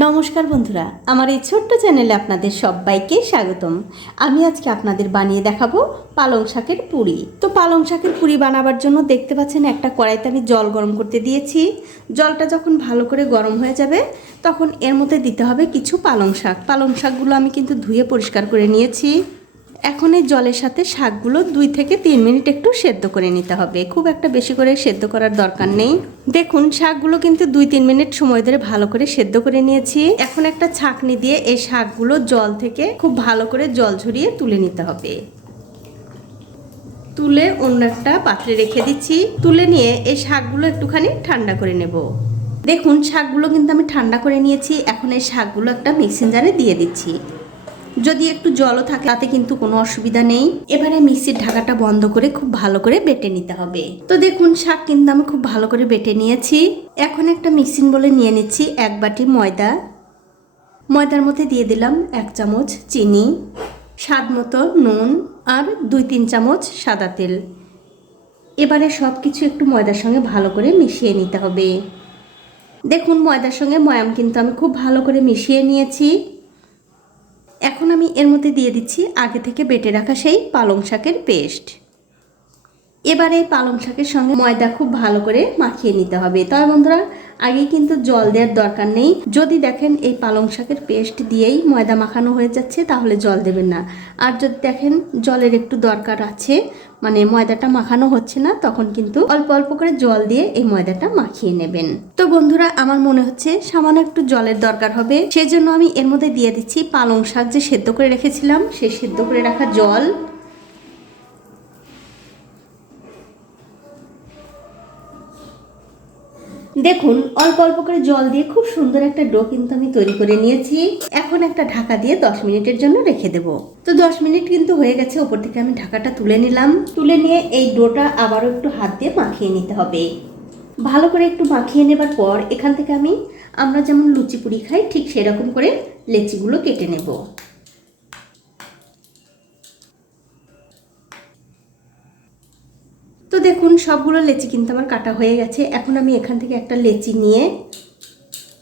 নমস্কার বন্ধুরা, আমার এই ছোট্ট চ্যানেলে আপনাদের সবাইকে স্বাগতম। আমি আজকে আপনাদের বানিয়ে দেখাবো পালং শাকের পুরি। তো পালং শাকের পুরি বানাবার জন্য দেখতে পাচ্ছেন একটা কড়াইতে আমি জল গরম করতে দিয়েছি। জলটা যখন ভালো করে গরম হয়ে যাবে, তখন এর মধ্যে দিতে হবে কিছু পালং শাক। পালং শাকগুলো আমি কিন্তু ধুয়ে পরিষ্কার করে নিয়েছি। এখন এই জলের সাথে শাকগুলো দুই থেকে তিন মিনিট একটু সেদ্ধ করে নিতে হবে। খুব একটা বেশি করে সেদ্ধ করার দরকার নেই। দেখুন, শাকগুলো কিন্তু দুই তিন মিনিট সময় ধরে ভালো করে সেদ্ধ করে নিয়েছি। এখন একটা ছাকনি দিয়ে এই শাকগুলো জল থেকে খুব ভালো করে জল ঝরিয়ে তুলে নিতে হবে। তুলে অন্য একটা পাত্রে রেখে দিচ্ছি। তুলে নিয়ে এই শাকগুলো একটুখানি ঠান্ডা করে নেব। দেখুন, শাকগুলো কিন্তু আমি ঠান্ডা করে নিয়েছি। এখন এই শাকগুলো একটা মিক্সিং জারে দিয়ে দিচ্ছি। যদি একটু জলও থাকে, তাতে কিন্তু কোনো অসুবিধা নেই। এবারে মিক্সির ঢাকাটা বন্ধ করে খুব ভালো করে বেটে নিতে হবে। তো দেখুন, শাক কিন্তু আমি খুব ভালো করে বেটে নিয়েছি। এখন একটা মিক্সিং বলে নিয়ে নিচ্ছি এক বাটি ময়দা। ময়দার মধ্যে দিয়ে দিলাম এক চামচ চিনি, স্বাদ মতো নুন আর দুই তিন চামচ সাদা তেল। এবারে সব কিছু একটু ময়দার সঙ্গে ভালো করে মিশিয়ে নিতে হবে। দেখুন, ময়দার সঙ্গে ময়াম কিন্তু আমি খুব ভালো করে মিশিয়ে নিয়েছি। এখন আমি এর মধ্যে দিয়ে দিচ্ছি আগে থেকে বেটে রাখা সেই পালং শাকের পেস্ট। এবারে পালং শাকের সঙ্গে ময়দা খুব ভালো করে মাখিয়ে নিতে হবে। তবে বন্ধুরা আগে কিন্তু জল দেওয়ার দরকার নেই। যদি দেখেন এই পালং শাকের পেস্ট দিয়েই ময়দা মাখানো হয়ে যাচ্ছে, তাহলে জল দেবেন না। আর যদি দেখেন জলের একটু দরকার আছে মানে ময়দাটা মাখানো হচ্ছে না, তখন কিন্তু অল্প অল্প করে জল দিয়ে এই ময়দাটা মাখিয়ে নেবেন। তো বন্ধুরা, আমার মনে হচ্ছে সামান্য একটু জলের দরকার হবে। সেজন্য আমি এর মধ্যে দিয়ে দিচ্ছি পালং শাক যে সেদ্ধ করে রেখেছিলাম সেই সেদ্ধ করে রাখা জল। দেখুন, অল্প অল্প করে জল দিয়ে খুব সুন্দর একটা ডো কিন্তু আমি তৈরি করে নিয়েছি। এখন একটা ঢাকা দিয়ে দশ মিনিটের জন্য রেখে দেব। তো দশ মিনিট কিন্তু হয়ে গেছে, ওপর থেকে আমি ঢাকাটা তুলে নিলাম। তুলে নিয়ে এই ডোটা আবারও একটু হাত দিয়ে মাখিয়ে নিতে হবে। ভালো করে একটু মাখিয়ে নেবার পর এখান থেকে আমি আমরা যেমন লুচি পুরি খাই, ঠিক সেরকম করে লেচিগুলো কেটে নেব। তো দেখুন, সবগুলো লেচি কিন্তু আমার কাটা হয়ে গেছে। এখন আমি এখান থেকে একটা লেচি নিয়ে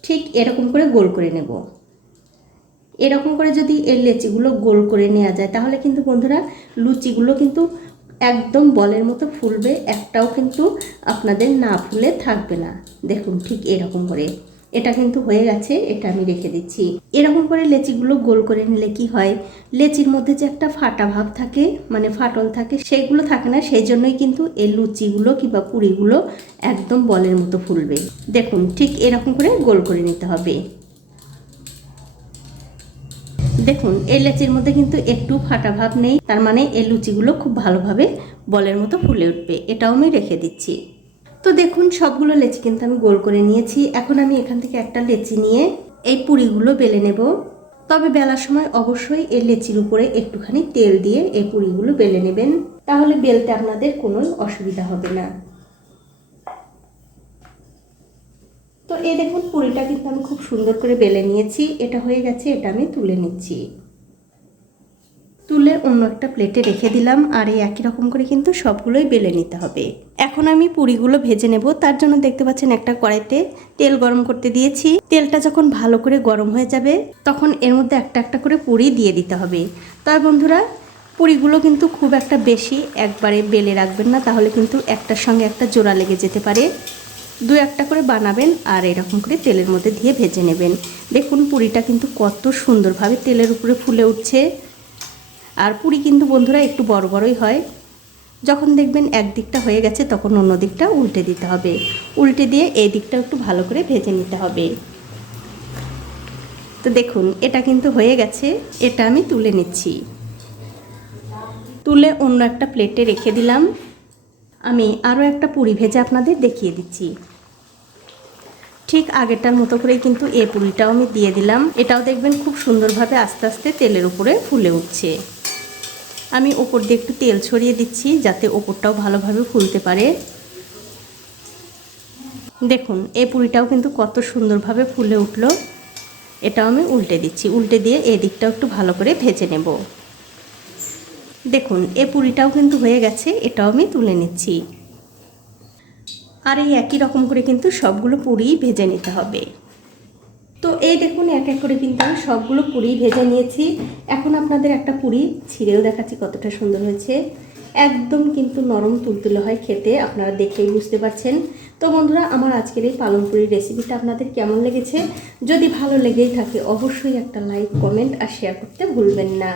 ঠিক এরকম করে গোল করে নেব। এরকম করে যদি এর লেচিগুলো গোল করে নেওয়া যায়, তাহলে কিন্তু বন্ধুরা লুচিগুলো কিন্তু একদম বলের মতো ফুলবে, একটাও কিন্তু আপনাদের না ফুলে থাকবে না। দেখুন ঠিক এরকম করে। এটা কিন্তু হয়ে গেছে, এটা আমি রেখে দিচ্ছি। এরকম করে লেচিগুলো গোল করে নিলে কি হয়? লেচির মধ্যে যে একটা ফাটা ভাব থাকে মানে ফাটল থাকে সেগুলো থাকে না, সেই জন্যই কিন্তু এই লুচিগুলো কিংবা পুরিগুলো একদম বলের মতো ফুলবে। দেখুন, ঠিক এরকম করে গোল করে নিতে হবে। দেখুন, এই লেচির মধ্যে কিন্তু একটু ফাটা ভাব নেই, তার মানে এই লুচিগুলো খুব ভালোভাবে বলের মতো ফুলে উঠবে, এটাও আমি রেখে দিচ্ছি। তো দেখুন, সবগুলো লেচি কিন্তু আমি গোল করে নিয়েছি। এখন আমি এখান থেকে একটা লেচি নিয়ে এই পুরিগুলো বেলে নেব। তবে বেলার সময় অবশ্যই এই লেচির উপরে একটুখানি তেল দিয়ে এই পুরিগুলো বেলে নেবেন। তাহলে বেলতে আপনাদের কোনো অসুবিধা হবে না। তো এই দেখুন, পুরিটা কিন্তু আমি খুব সুন্দর করে বেলে নিয়েছি। এটা হয়ে গেছে, এটা আমি তুলে নিচ্ছি। তুলে অন্য একটা প্লেটে রেখে দিলাম আর এই একই রকম করে কিন্তু সবগুলোই বেলে নিতে হবে। এখন আমি পুরিগুলো ভেজে নেব। তার জন্য দেখতে পাচ্ছেন একটা কড়াইতে তেল গরম করতে দিয়েছি। তেলটা যখন ভালো করে গরম হয়ে যাবে, তখন এর মধ্যে একটা একটা করে পুরি দিয়ে দিতে হবে। তবে বন্ধুরা, পুরিগুলো কিন্তু খুব একটা বেশি একবারে বেলে রাখবেন না, তাহলে কিন্তু একটার সঙ্গে একটা জোড়া লেগে যেতে পারে। দু একটা করে বানাবেন আর এরকম করে তেলের মধ্যে দিয়ে ভেজে নেবেন। দেখুন পুরিটা কিন্তু কত সুন্দরভাবে তেলের উপরে ফুলে উঠছে। আর পুরি কিন্তু বন্ধুরা একটু বড় বড়ই হয়। যখন দেখবেন এক দিকটা হয়ে গেছে, তখন অন্য দিকটা উল্টে দিতে হবে। উল্টে দিয়ে এই দিকটা একটু ভালো করে ভেজে নিতে হবে। তো দেখুন, এটা কিন্তু হয়ে গেছে, এটা আমি তুলে নিচ্ছি। তুলে অন্য একটা প্লেটে রেখে দিলাম। আমি আরও একটা পুরি ভেজে আপনাদের দেখিয়ে দিচ্ছি। ঠিক আগেরটার মতো করেই কিন্তু এই পুরিটাও আমি দিয়ে দিলাম। এটাও দেখবেন খুব সুন্দরভাবে আস্তে আস্তে তেলের উপরে ফুলে উঠছে। আমি ওপর দিয়ে একটু তেল ছড়িয়ে দিচ্ছি যাতে ওপরটাও ভালোভাবে ফুলতে পারে। দেখুন, এই পুরিটাও কিন্তু কত সুন্দরভাবে ফুলে উঠল। এটাও আমি উল্টে দিচ্ছি। উল্টে দিয়ে এই দিকটাও একটু ভালো করে ভেজে নেব। দেখুন এ পুরিটাও কিন্তু হয়ে গেছে, এটাও আমি তুলে নিচ্ছি। আর এই একই রকম করে কিন্তু সবগুলো পুরি ভেজে নিতে হবে। তো এই দেখুন, এক এক করে কিন্তু আমি সবগুলো পুরি ভেজে নিয়েছি। এখন আপনাদের একটা পুরি ছিঁড়েও দেখাচ্ছি কতটা সুন্দর হয়েছে। একদম কিন্তু নরম তুলতুলে হয় খেতে, আপনারা দেখেই বুঝতে পারছেন। তো বন্ধুরা, আমার আজকের এই পালন পুরির রেসিপিটা আপনাদের কেমন লেগেছে? যদি ভালো লেগেই থাকে, অবশ্যই একটা লাইক, কমেন্ট আর শেয়ার করতে ভুলবেন না।